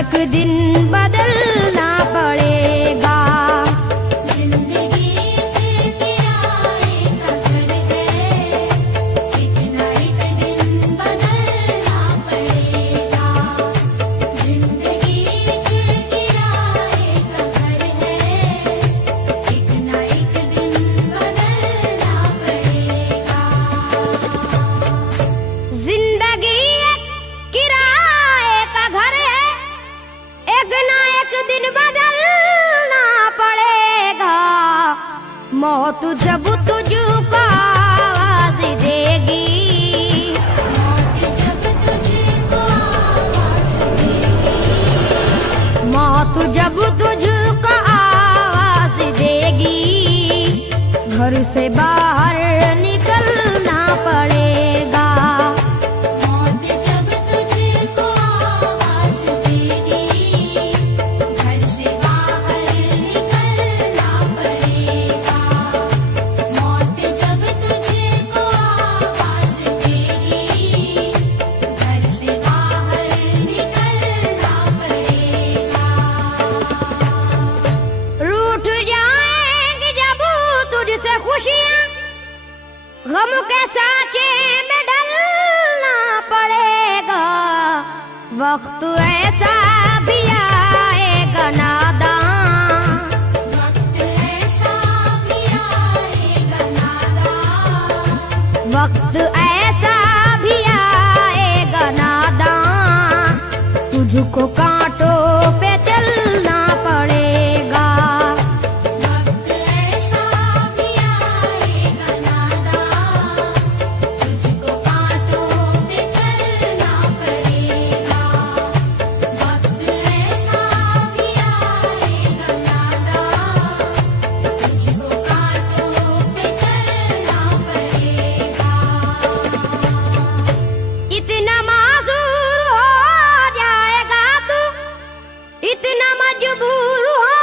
एक दिन बदलना पड़ेगा। जिंदगी के किराए का घर है, इतना एक दिन बदलना पड़ेगा। जिंदगी के किराए का घर है, इतना एक दिन बदलना पड़ेगा। जिंदगी एक किराए का घर है, एक ना एक दिन बदलना पड़ेगा। मौत जब तुझको आवाज देगी, जब तुझको आवाज देगी, मौत जब तुझको आवाज देगी, घर से बाहर निकलना पड़ेगा। मौत जब तुझको आवाज देगी, घर से बाहर निकलना पड़ेगा। मौत जब तुझको आवाज देगी, घर से बाहर निकलना पड़ेगा। रूठ जाएंगी जब तुझसे खुशियां, गम के साँचे में ढलना पड़ेगा। वक्त ऐसा भी आएगा नादान, वक्त ऐसा भी आएगा नादान, वक्त ऐसा भी आएगा नादान, तुझको कांटों पे चलना पड़ेगा। वक्त ऐसा भी आएगा नादान, तुझको कांटों पे चलना पड़ेगा। वक्त ऐसा भी आएगा नादान, तुझको कांटों पे चलना पड़ेगा। इतना मासूर हो जाएगा तू, इतना मजबूर हो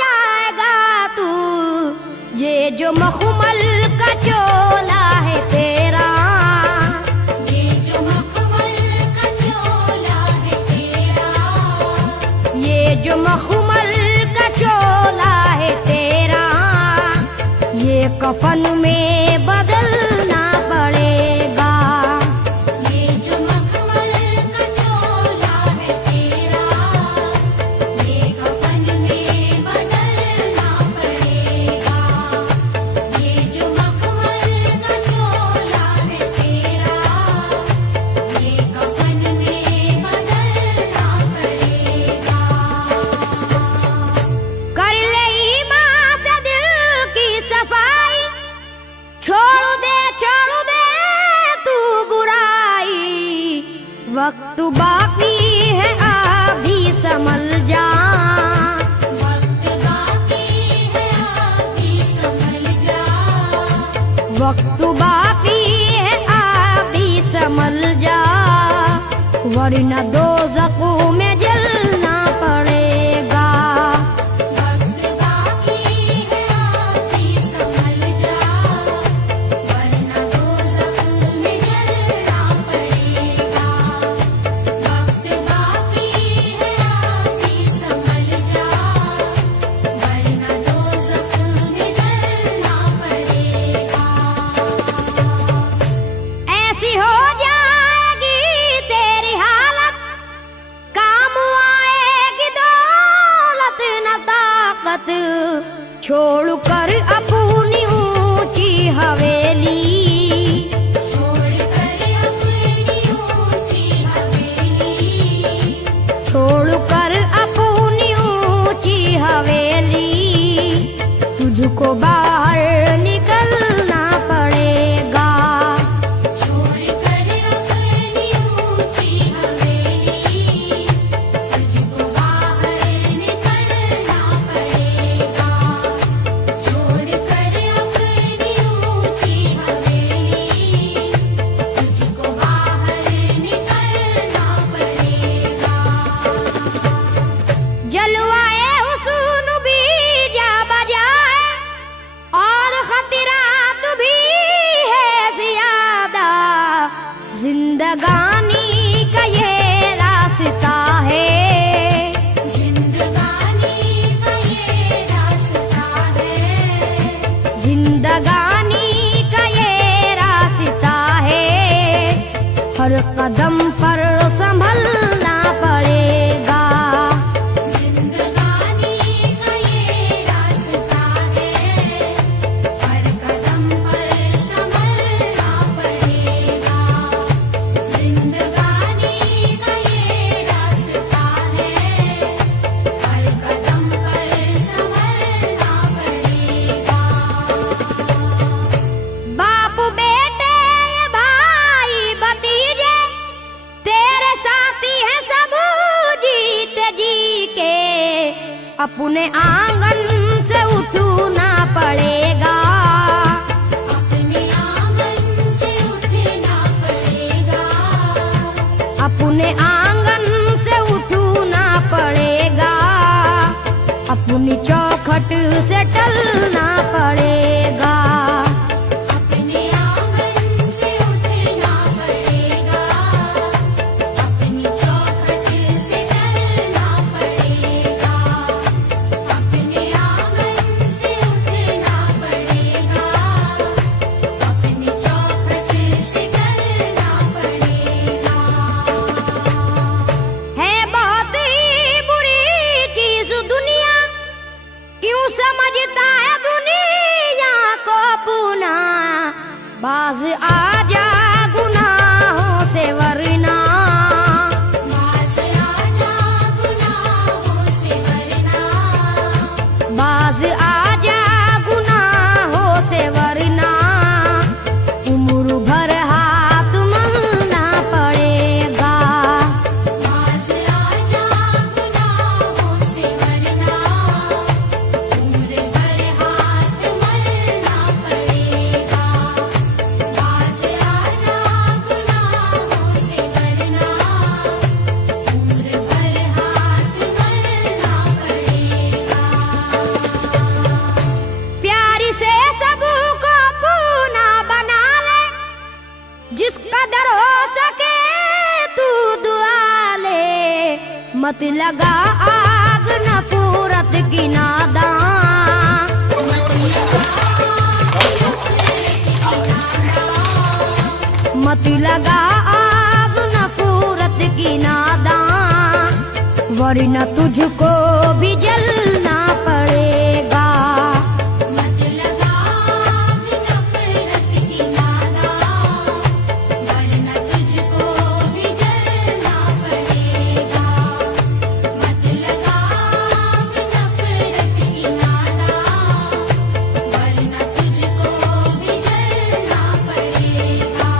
जाएगा तू, ये जो मखमल का चोला है तेरा, ये जो मखमल का चोला है तेरा, ये जो मखमल का चोला है तेरा, ये कफन में बदलना पड़ेगा। ये जो मखमल का चोला है तेरा, ये कफन में बदलना पड़ेगा। ये जो मखमल का चोला है तेरा, ये कफन में बदलना पड़ेगा। कर ले ईमान से दिल की सफाई, छोड़ दे तू बुराई। वक्त बाकी है अभी संभल जा, वक्त बाकी है अभी संभल जा, वक्त बाकी है अभी संभल जा, वरना दोज़ख में जलना पड़ेगा। वक्त बाकी है अभी संभल जा, वरना दोज़ख में जलना पड़ेगा। वक्त बाकी है अभी संभल जा, वरना दोज़ख में जलना पड़ेगा। ऐसी हो जाएगी तेरी हालत, काम आएगी दौलत न ताकत, छोड़ कर अपनी ऊंची हवेली, छोड़ कर अपनी ऊंची हवेली, छोड़ कर अपनी ऊंची हवेली, तुझको बाहर निकलना पड़ेगा। छोड़ कर अपनी ऊंची हवेली, तुझको बाहर निकलना पड़ेगा। छोड़ कर अपनी ऊंची हवेली, तुझको बाहर निकलना पड़ेगा। जलवाए हुस्न भी जा बजाए, और खतरात भी है ज्यादा, जिंदगानी का ये रास्ता है। कदम पर संभलना पड़ेगा। जिंदगानी का ये रास्ता है, हर कदम पर संभलना पड़ेगा। जिंदगानी का ये रास्ता है, हर कदम पर संभलना पड़ेगा। बाप बेटे भाई भतीजे तेरे साथी हैं सब जीते जी के, अपने आंगन से उठना पड़ेगा। अपने आंगन से उठना पड़ेगा। अपने आंगन से उठना पड़ेगा। अपनी चौखट से टलना पड़ेगा। अपने आंगन से उठना पड़ेगा। अपनी चौखट से टलना पड़ेगा। अपने आंगन से उठना पड़ेगा। अपनी चौखट से टलना पड़ेगा। है बहुत ही बुरी चीज दुनिया, क्यों समझता है दुनिया को पुना। बाज आजा गुनाहों से वरना, बाज आजा गुनाहों से वरना। बाज आजा गुनाहों से वरना। उम्र भर हाथ मलना पड़ेगा। बाज आजा गुनाहों से वरना। उम्र भर हाथ मलना पड़ेगा। बाज आजा गुनाहों से वरना। उम्र भर हाथ मलना पड़ेगा। प्यारी से सबको पूना बना ले, जिस कदर हो सके तू दुआ ले। मत लगा आग नफरत की नादान। मत लगा आग नफरत की नादान, वरना तुझको भी जलना पड़ेगा। मत लगा आग नफरत की नादान, वरना तुझको भी जलना पड़ेगा। मत लगा आग नफरत की नादान, वरना तुझको भी जलना पड़ेगा।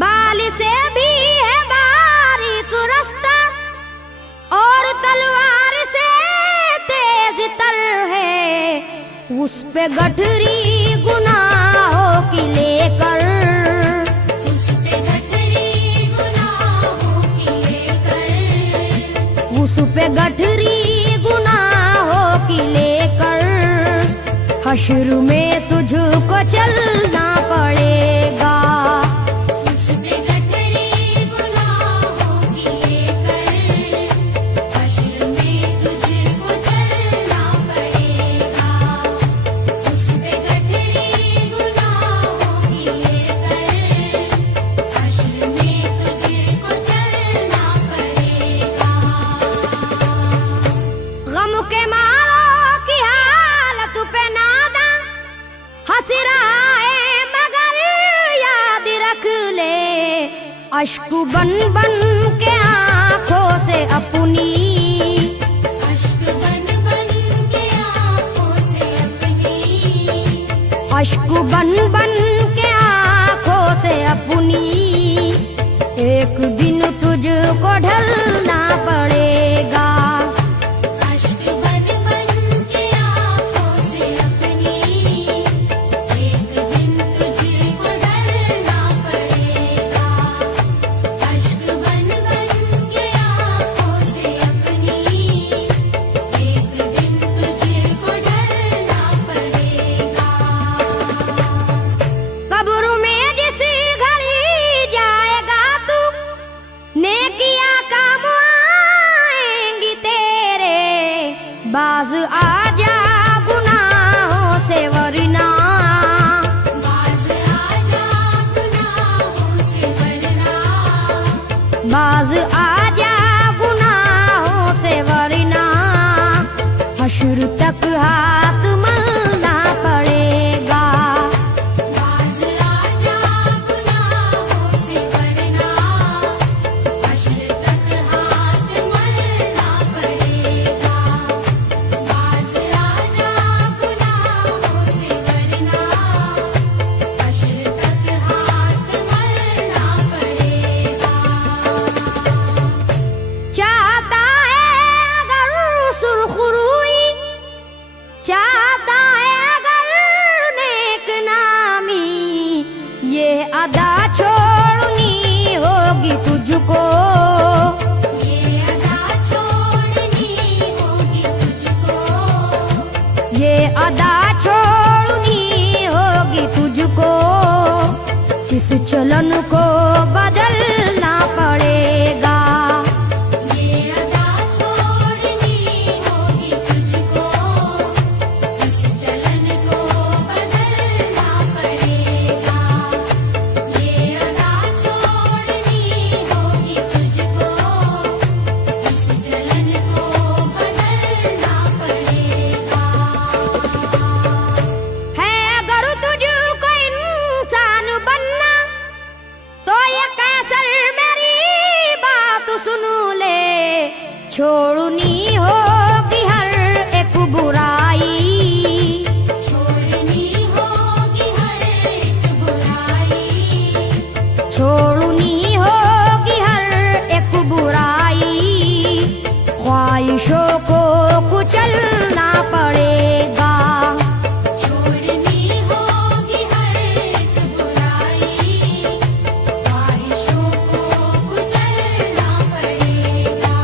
बाल से भी है बारीक रास्ता, और तलवार से तेज तर है। उस पे गठरी गुनाहों की लेकर, उस पे गठरी गुनाहों की लेकर। उस पे गठरी गुनाहों की लेकर। हश्र में तुझको चलना पड़ेगा। उस पे गठरी गुनाहों की लेकर। हश्र में तुझको चलना पड़ेगा। उस पे गठरी गुनाहों की लेकर। हश्र में तुझको चलना पड़ेगा। गम के मारों की हालत पे नादा हंस रहा है, मगर याद रख ले। अश्क बन बन के आंखों से अपनी, अश्क बन बन के आँखों से अपनी। अश्क बन बन के आंखों से अपनी। एक दिन तुझको ढलना पड़ेगा। अश्क बन बन के आँखों से अपनी। एक दिन तुझको डरना पड़ेगा। अश्क बन बन के आँखों से अपनी। एक दिन तुझको डरना पड़ेगा। कब्र में जिस घड़ी जाएगा तू, बाज आजा गुनाहों से वरना हश्र तक हाथ मलना पड़ेगा। बाज आजा गुनाहों से वरना हश्र तक हाथ मलना पड़ेगा। बाज आजा गुनाहों से वरना हश्र तक हाथ मलना पड़ेगा। चाहता है अगर सुरखरुई, चाहता है अगर नेक नामी, ये अदा छोड़नी होगी तुझको। ये अदा छोड़नी होगी तुझको। ये अदा छोड़नी होगी तुझको। इस चलन को बदलना पड़ेगा। ये अदा छोड़नी होगी तुझको। इस चलन को बदलना पड़ेगा। ये अदा छोड़नी होगी तुझको। इस चलन को बदलना पड़ेगा। है अगर तुझको इंसान बनना तो ये कैसर मेरी बात सुन ले। छोड़नी होगी हर एक बुराई, छोड़नी होगी हर एक बुराई। छोड़नी होगी हर एक बुराई। ख्वाहिशों को कुचलना पड़ेगा। छोड़नी होगी हर एक बुराई। ख्वाहिशों को कुचलना पड़ेगा।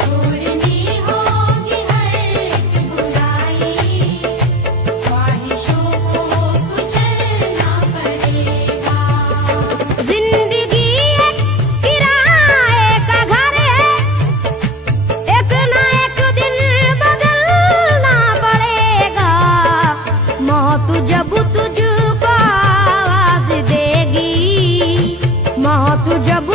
छोड़नी होगी हर एक बुराई। ख्वाहिशों को कुचलना पड़ेगा। जिंदगी एक किराए का घर है, एक ना एक दिन बदलना पड़ेगा। मौत जब तुझको आवाज देगी, मौत जब